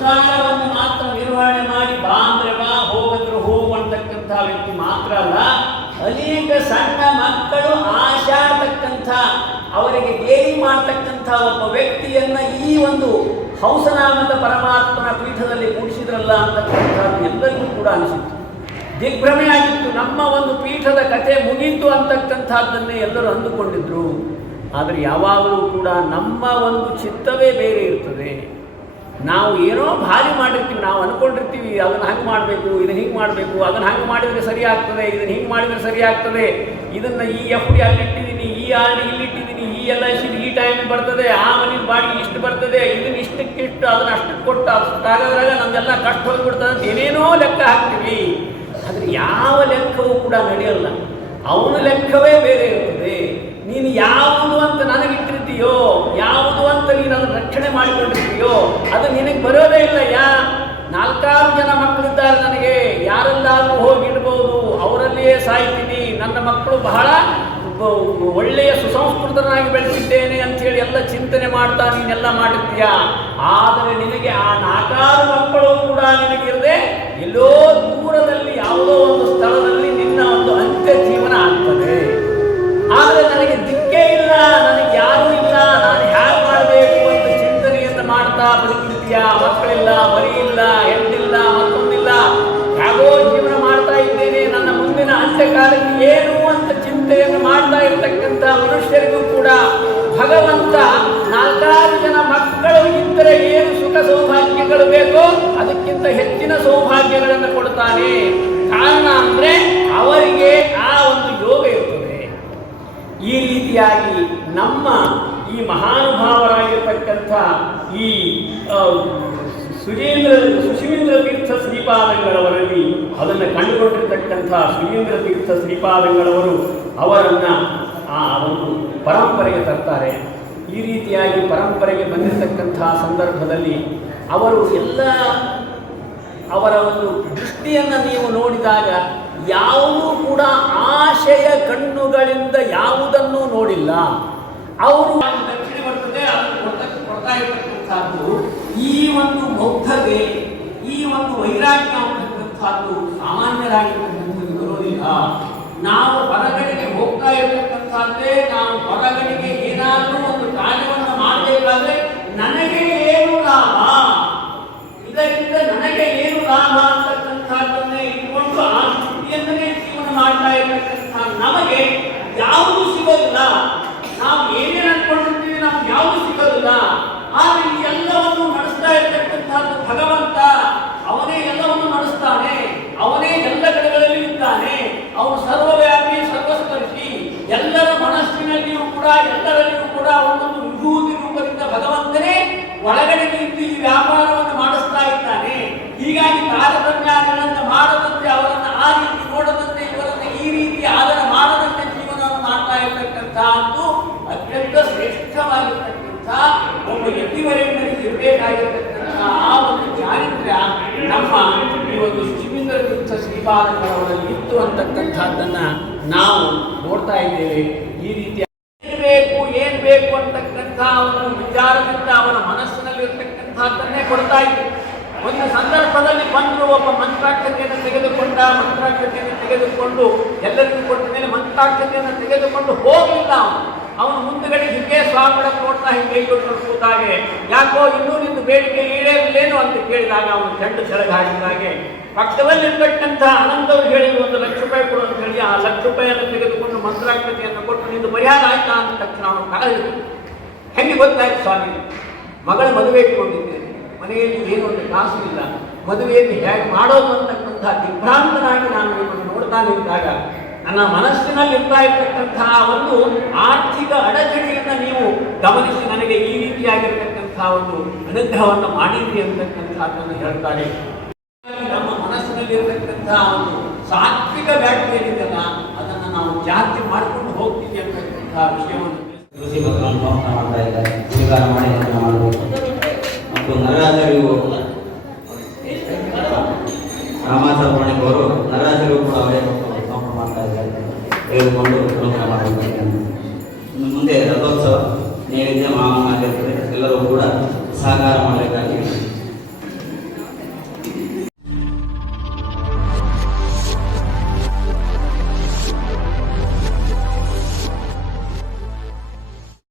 ಸಂಸಾರವನ್ನು ಮಾತ್ರ ನಿರ್ವಹಣೆ ಮಾಡಿ ಬಾಂದ್ರೆ ಬಾ ಹೋಗಿದ್ರು ಹೋಗು ಅಂತಕ್ಕಂಥ ವ್ಯಕ್ತಿ ಮಾತ್ರ ಅಲ್ಲ, ಅನೇಕ ಸಣ್ಣ ಮಕ್ಕಳು ಆಶಾಡ್ತಕ್ಕಂಥ ಅವರಿಗೆ ಗೇಲಿ ಮಾಡ್ತಕ್ಕಂಥ ಒಬ್ಬ ವ್ಯಕ್ತಿಯನ್ನ ಈ ಒಂದು ಹೌಸನಾಮದ ಪರಮಾತ್ಮನ ಪೀಠದಲ್ಲಿ ಕೂಡಿಸಿದ್ರಲ್ಲ ಅಂತಕ್ಕಂಥದ್ದು ಎಲ್ಲರಿಗೂ ಕೂಡ ಅನಿಸಿತ್ತು. ದಿಗ್ಭ್ರಮೆ ಆಗಿತ್ತು ನಮ್ಮ ಒಂದು ಪೀಠದ ಕಥೆ ಮುಗಿತು ಅಂತಕ್ಕಂಥದ್ದನ್ನೇ ಎಲ್ಲರೂ ಅಂದುಕೊಂಡಿದ್ರು. ಆದರೆ ಯಾವಾಗಲೂ ಕೂಡ ನಮ್ಮ ಒಂದು ಚಿತ್ತವೇ ಬೇರೆ ಇರ್ತದೆ. ನಾವು ಏನೋ ಭಾರಿ ಮಾಡಿರ್ತೀವಿ, ನಾವು ಅಂದ್ಕೊಂಡಿರ್ತೀವಿ ಅದನ್ನು ಹಂಗೆ ಮಾಡಬೇಕು, ಇದನ್ನು ಹಿಂಗೆ ಮಾಡಬೇಕು, ಅದನ್ನು ಹಂಗೆ ಮಾಡಿದರೆ ಸರಿ ಆಗ್ತದೆ, ಇದನ್ನು ಹಿಂಗೆ ಮಾಡಿದರೆ ಸರಿ ಆಗ್ತದೆ. ಇದನ್ನು ಈ ಎಫ್ ಡಿ ಅಲ್ಲಿಟ್ಟಿದ್ದೀನಿ ಈ ಆರ್ ಡಿ ಇಲ್ಲಿಟ್ಟಿದ್ದೀನಿ ಈ ಎಲ್ ಐ ಸಿ ಈ ಟೈಮ್ ಬರ್ತದೆ, ಆ ಮನೆಯ ಬಾಡಿ ಇಷ್ಟು ಬರ್ತದೆ, ಇದನ್ನು ಇಷ್ಟಕ್ಕಿಷ್ಟು ಅದನ್ನು ಅಷ್ಟಕ್ಕೆ ಕೊಟ್ಟು ಅಷ್ಟಾಗದ್ರಾಗ ನಮ್ದೆಲ್ಲ ಕಷ್ಟ ಹೋಗ್ಬಿಡ್ತದೆ ಅಂತ ಏನೇನೋ ಲೆಕ್ಕ ಹಾಕ್ತೀವಿ. ಆದರೆ ಯಾವ ಲೆಕ್ಕವೂ ಕೂಡ ನಡೆಯಲ್ಲ. ಅವನ ಲೆಕ್ಕವೇ ಬೇರೆ ಇರ್ತದೆ. ನೀನು ಯಾವುದು ಅಂತ ನನಗೆ ಇಟ್ಟಿರ್ತೀಯೋ, ಯಾವುದು ಅಂತ ನೀನು ರಕ್ಷಣೆ ಮಾಡಿಕೊಂಡಿರ್ತೀಯೋ, ಅದು ನಿನಗೆ ಬರೋದೇ ಇಲ್ಲ ಯಾ. ನಾಲ್ಕಾರು ಜನ ಮಕ್ಕಳಿದ್ದಾರೆ ನನಗೆ, ಯಾರೆಲ್ಲಾದರೂ ಹೋಗಿ ಇಡ್ಬೋದು, ಅವರಲ್ಲಿಯೇ ಸಾಯ್ತೀನಿ. ನನ್ನ ಮಕ್ಕಳು ಬಹಳ ಒಳ್ಳೆಯ ಸುಸಂಸ್ಕೃತನಾಗಿ ಬೆಳೆಸಿದ್ದೇನೆ ಅಂತೇಳಿ ಎಲ್ಲ ಚಿಂತನೆ ಮಾಡ್ತಾ ನೀನೆಲ್ಲ ಮಾಡಿರ್ತೀಯ? ಆದರೆ ನಿನಗೆ ಆ ನಾಲ್ಕಾರು ಮಕ್ಕಳು ಕೂಡ ನಿನಗಿರದೆ ಎಲ್ಲೋ ದೂರದಲ್ಲಿ ಯಾವುದೋ ಒಂದು ಸ್ಥಳದಲ್ಲಿ ಮಕ್ಕಳಿಲ್ಲ ಮರಿ ಇಲ್ಲ ಹೆಣ್ಣಿಲ್ಲ ಮತ್ತೊಂದಿಲ್ಲ. ಹಾಗೂ ಜೀವನ ಮಾಡ್ತಾ ಇದ್ದೇನೆ. ನನ್ನ ಮುಂದಿನ ಅಂತ್ಯಕಾಲಕ್ಕೆ ಏನು ಅಂತ ಚಿಂತೆಯನ್ನು ಮಾಡ್ತಾ ಇರ್ತಕ್ಕಂಥ ಮನುಷ್ಯರಿಗೂ ಕೂಡ ಭಗವಂತ ನಾಲ್ಕಾರು ಜನ ಮಕ್ಕಳು ಇದ್ದರೆ ಏನು ಸುಖ ಸೌಭಾಗ್ಯಗಳು ಬೇಕೋ ಅದಕ್ಕಿಂತ ಹೆಚ್ಚಿನ ಸೌಭಾಗ್ಯಗಳನ್ನು ಕೊಡ್ತಾನೆ ಕಾರಣ ಅಂದ್ರೆ ಅವರಿಗೆ ಆ ಒಂದು ಯೋಗ ಇರ್ತದೆ ಈ ರೀತಿಯಾಗಿ ನಮ್ಮ ಈ ಮಹಾನುಭಾವರಾಗಿರ್ತಕ್ಕಂಥ ಈ ಸುಜೇಂದ್ರ ಸುಶೀಂದ್ರ ತೀರ್ಥ ಶ್ರೀಪಾದಂಗಳವರಲ್ಲಿ ಅದನ್ನು ಕಂಡುಕೊಂಡಿರ್ತಕ್ಕಂಥ ಸುಜೇಂದ್ರ ತೀರ್ಥ ಶ್ರೀಪಾದಂಗಳವರು ಅವರನ್ನ ಆ ಒಂದು ಪರಂಪರೆಗೆ ತರ್ತಾರೆ. ಈ ರೀತಿಯಾಗಿ ಪರಂಪರೆಗೆ ಬಂದಿರತಕ್ಕಂಥ ಸಂದರ್ಭದಲ್ಲಿ ಅವರು ಎಲ್ಲ ಅವರ ಒಂದು ದೃಷ್ಟಿಯನ್ನು ನೀವು ನೋಡಿದಾಗ ಯಾವುದೂ ಕೂಡ ಆಶಯ ಕಣ್ಣುಗಳಿಂದ ಯಾವುದನ್ನೂ ನೋಡಿಲ್ಲ. ಅವರು ಬರ್ತದೆ ಅದನ್ನು ಕೊಡ್ತಾ ಇರ್ತಕ್ಕಂಥದ್ದು ಈ ಒಂದು ಬೌದ್ಧತೆ, ಈ ಒಂದು ವೈರಾಗ್ಯ ಅಂತಕ್ಕಂಥದ್ದು ಸಾಮಾನ್ಯರಾಗಿರ್ತಕ್ಕಂಥದ್ದು ಬರೋದಿಲ್ಲ. ನಾವು ಹೊರಗಡೆಗೆ ಹೋಗ್ತಾ ಇರತಕ್ಕಂಥದ್ದೇ ನಾವು ಹೊರಗಡೆಗೆ ಏನಾದರೂ ಒಂದು ಕಾರ್ಯವನ್ನು ಮಾಡಬೇಕಾದ್ರೆ ನನಗೆ ಏನು ಲಾಭ? ಇದರಿಂದ ನನಗೆ ಏನು ಲಾಭ ಅಂತಕ್ಕಂಥದ್ದನ್ನೇ ಇಟ್ಕೊಂಡು ಆ ಸ್ಥಿತಿಯನ್ನೇ ಜೀವನ ಮಾಡ್ತಾ ಇರತಕ್ಕಂಥ ನಮಗೆ ಯಾವುದು ಸಿಗೋದಿಲ್ಲ. ನಾವು ಏನೇನು ಅನ್ಕೊಂಡಿರ್ತೀವಿ, ನಮ್ಗೆ ಯಾವುದು ಸಿಗೋದಿಲ್ಲ. ಆದರೆ ಎಲ್ಲವನ್ನು ಭಗವಂತ ಅವನೇ ಎಲ್ಲವನ್ನು ನಡೆಸ್ತಾನೆ, ಅವನೇ ಎಲ್ಲ ಕಡೆಗಳಲ್ಲಿ ಇದ್ದಾನೆ ಅವನು ಸರ್ವವ್ಯಾಪಿ ಸರ್ವಸ್ಪರ್ಶಿ, ಎಲ್ಲರ ಮನಸ್ಸಿನಲ್ಲಿಯೂ ಕೂಡ ಎಲ್ಲರಲ್ಲಿಯೂ ಕೂಡ ಒಂದೊಂದು ವಿಭೂತಿ ರೂಪದಿಂದ ಭಗವಂತನೇ ಒಳಗಡೆ ನಿಂತು ಈ ವ್ಯಾಪಾರವನ್ನು ಮಾಡಿಸ್ತಾ ಇದ್ದಾನೆ. ಹೀಗಾಗಿ ತಾರತಮ್ಯಗಳನ್ನು ಮಾಡದಂತೆ, ಅವರನ್ನು ಆ ರೀತಿ ನೋಡದಂತೆ, ಇವರನ್ನು ಈ ರೀತಿ ಆದರ ಮಾಡದಂತೆ ಜೀವನವನ್ನು ಮಾಡ್ತಾ ಇರ್ತಕ್ಕಂಥ ಅಂತೂ ಅತ್ಯಂತ ಶ್ರೇಷ್ಠವಾಗಿರ್ತಕ್ಕಂಥ ಒಬ್ಬ ಯತಿವರೆಂಡರಿಗೆ ಇರಬೇಕಾಗಿರ್ತಕ್ಕಂಥ ಆ ಒಂದು ಚಾರಿತ್ರ್ಯ ನಮ್ಮ ಈ ಒಂದು ಶಿವೇಂದ್ರ ತೀರ್ಥ ಶ್ರೀಪಾದಗಳವರಲ್ಲಿ ಇತ್ತು ಅಂತಕ್ಕಂಥದ್ದನ್ನ ನಾವು ನೋಡ್ತಾ ಇದ್ದೇವೆ. ಈ ರೀತಿಯ ಏನ್ ಬೇಕು ಏನ್ ಬೇಕು ಅಂತಕ್ಕಂಥ ಒಂದು ವಿಚಾರದಿಂದ ಅವನ ಮನಸ್ಸಿನಲ್ಲಿ ಇರ್ತಕ್ಕಂಥದ್ದನ್ನೇ ಕೊಡ್ತಾ ಇದ್ದೆ. ಒಂದು ಸಂದರ್ಭದಲ್ಲಿ ಬಂದು ಒಬ್ಬ ಮಂತ್ರಾಕ್ಷತೆಯನ್ನು ತೆಗೆದುಕೊಂಡ, ಮಂತ್ರಾಕ್ಷತೆಯನ್ನು ತೆಗೆದುಕೊಂಡು ಎಲ್ಲರಿಗೂ ಕೊಟ್ಟ ಮೇಲೆ ಮಂತ್ರಾಕ್ಷತೆಯನ್ನು ತೆಗೆದುಕೊಂಡು ಹೋಗಲಿಲ್ಲ ಅವನು. ಅವನು ಮುಂದುಗಡೆ ಹಿಂಗೆ ಸ್ವಾಮಿಗಳ ನೋಡ್ತಾ ಹಿಂಗೆ ಕೂತಾಗೆ ಯಾಕೋ ಇನ್ನೂ ನಿಂದು ಬೇಡಿಕೆ ಈಡೇರಲೇನು ಅಂತ ಕೇಳಿದಾಗ ಅವನು ಚೆಂಡು ಸೆರಗ ಹಾಕಿದಾಗೆ ಪಕ್ಕದಲ್ಲಿರ್ತಕ್ಕಂಥ ಆನಂದವ್ರು ಹೇಳಿ ಒಂದು ಲಕ್ಷ ರೂಪಾಯಿ ಕೊಡು ಅಂತ ಹೇಳಿ, ಆ ಲಕ್ಷ ರೂಪಾಯಿಯನ್ನು ತೆಗೆದುಕೊಂಡು ಮಂತ್ರಾಕೃತಿಯನ್ನು ಕೊಟ್ಟು ನಿಂದು ಪರಿಹಾರ ಆಯ್ತಾ ಅಂತ ತಕ್ಷಣ ಅವನು ಕಳೆದು ಹೆಂಗೆ ಗೊತ್ತಾಯ್ತು ಸ್ವಾಮಿ? ಮಗಳ ಮದುವೆ ಇಟ್ಕೊಂಡಿದ್ದೇನೆ ಮನೆಯಲ್ಲಿ ಏನು ಒಂದು ಕಾಸು ಇಲ್ಲ. ಮದುವೆಯಲ್ಲಿ ಹೇಗೆ ಮಾಡೋದು ಅಂತಕ್ಕಂಥ ದಿಗ್ಭ್ರಾಂತನಾಗಿ ನಾನು ನಿಮ್ಮನ್ನು ನೋಡ್ತಾ ನಿಂತಾಗ ನನ್ನ ಮನಸ್ಸಿನಲ್ಲಿ ಇರ್ತಾ ಇರ್ತಕ್ಕಂತಹ ಒಂದು ಆರ್ಥಿಕ ಅಡಚಣೆಯನ್ನು ನೀವು ಗಮನಿಸಿ ನನಗೆ ಈ ರೀತಿಯಾಗಿರ್ತಕ್ಕಂತಹ ಒಂದು ಅನುಗ್ರಹವನ್ನು ಮಾಡಿದ್ರಿ ಅಂತಕ್ಕಂಥದ್ದನ್ನು ಹೇಳ್ತಾರೆ. ನಮ್ಮ ಮನಸ್ಸಿನಲ್ಲಿ ಇರತಕ್ಕಂತಹ ಒಂದು ಸಾತ್ವಿಕ ವ್ಯಾಖ್ಯೆ ಏನಿದೆಯಲ್ಲ, ಅದನ್ನು ನಾವು ಜಾಸ್ತಿ ಮಾಡಿಕೊಂಡು ಹೋಗ್ತೀವಿ ಅಂತಕ್ಕಂತಹ ವಿಷಯವನ್ನು ಕೃಷಿ ಸಂಸ್ಥೆ ಮಾಡ್ತಾ ಇದ್ದಾರೆ. ಸ್ವೀಕಾರ ಮಾಡಿ ಮಾಡಬೇಕು. ಮತ್ತು ರಾಮಾಚಾರ್ಯ ಅವರು ನರರಾಜರಿಗೂ ಕೂಡ ಅವರೇ ಸಂಸ್ಥೆ ಮಾಡ್ತಾ ಇದ್ದಾರೆ ತೆಗೆದುಕೊಂಡು ಅನುಗ್ರಹ ಮಾಡಬೇಕು ಇನ್ನು ಮುಂದೆ ರಥೋತ್ಸವ ನೈವೇದ್ಯ ಮಾವನ ಎಲ್ಲರೂ ಕೂಡ ಸಹಕಾರ